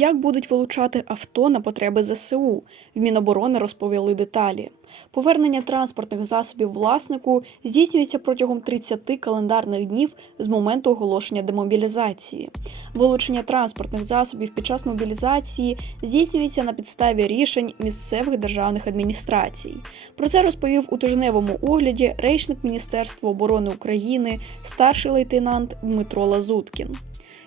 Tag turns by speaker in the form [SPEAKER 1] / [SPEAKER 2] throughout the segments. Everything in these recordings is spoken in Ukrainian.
[SPEAKER 1] Як будуть вилучати авто на потреби ЗСУ? В Міноборони розповіли деталі. Повернення транспортних засобів власнику здійснюється протягом 30 календарних днів з моменту оголошення демобілізації. Вилучення транспортних засобів під час мобілізації здійснюється на підставі рішень місцевих державних адміністрацій. Про це розповів у тижневому огляді речник Міністерства оборони України, старший лейтенант Дмитро Лазуткін.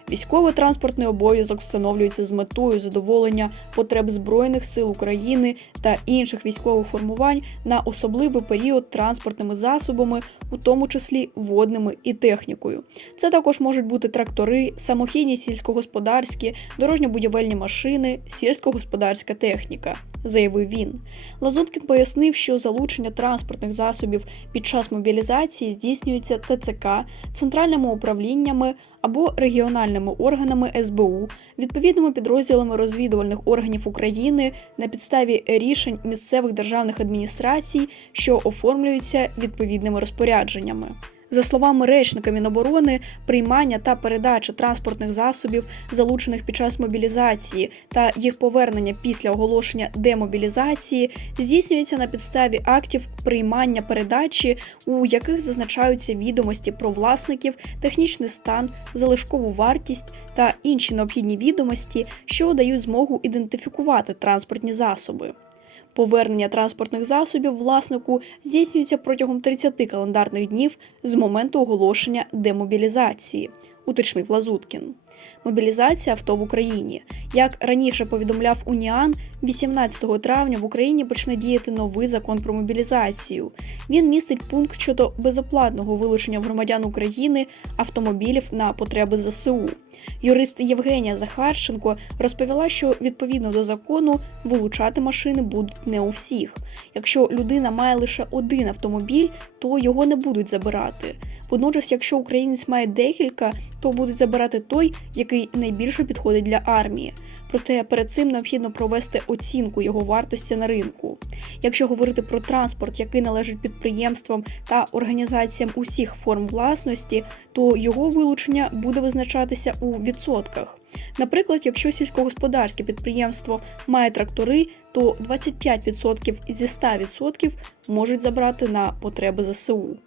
[SPEAKER 1] Військово-транспортний обов'язок встановлюється з метою задоволення потреб Збройних сил України та інших військових формувань на особливий період транспортними засобами, у тому числі водними і технікою. Це також можуть бути трактори, самохідні сільськогосподарські, дорожньо-будівельні машини, сільськогосподарська техніка, заявив він. Лазуткін пояснив, що залучення транспортних засобів під час мобілізації здійснюється ТЦК, центральними управліннями або регіональними органами СБУ, відповідними підрозділами розвідувальних органів України на підставі рішень місцевих державних адміністрацій, що оформлюються відповідними розпорядженнями. За словами речника Міноборони, приймання та передача транспортних засобів, залучених під час мобілізації, та їх повернення після оголошення демобілізації, здійснюється на підставі актів приймання передачі, у яких зазначаються відомості про власників, технічний стан, залишкову вартість та інші необхідні відомості, що дають змогу ідентифікувати транспортні засоби. Повернення транспортних засобів власнику здійснюється протягом 30 календарних днів з моменту оголошення демобілізації, уточнив Лазуткін. Мобілізація авто в Україні. Як раніше повідомляв Уніан, 18 травня в Україні почне діяти новий закон про мобілізацію. Він містить пункт щодо безоплатного вилучення громадян України автомобілів на потреби ЗСУ. Юрист Євгенія Захарченко розповіла, що відповідно до закону вилучати машини будуть не у всіх. Якщо людина має лише один автомобіль, то його не будуть забирати. Водночас, якщо українець має декілька, то будуть забирати той, який найбільше підходить для армії. Проте перед цим необхідно провести оцінку його вартості на ринку. Якщо говорити про транспорт, який належить підприємствам та організаціям усіх форм власності, то його вилучення буде визначатися у відсотках. Наприклад, якщо сільськогосподарське підприємство має трактори, то 25% зі 100% можуть забрати на потреби ЗСУ.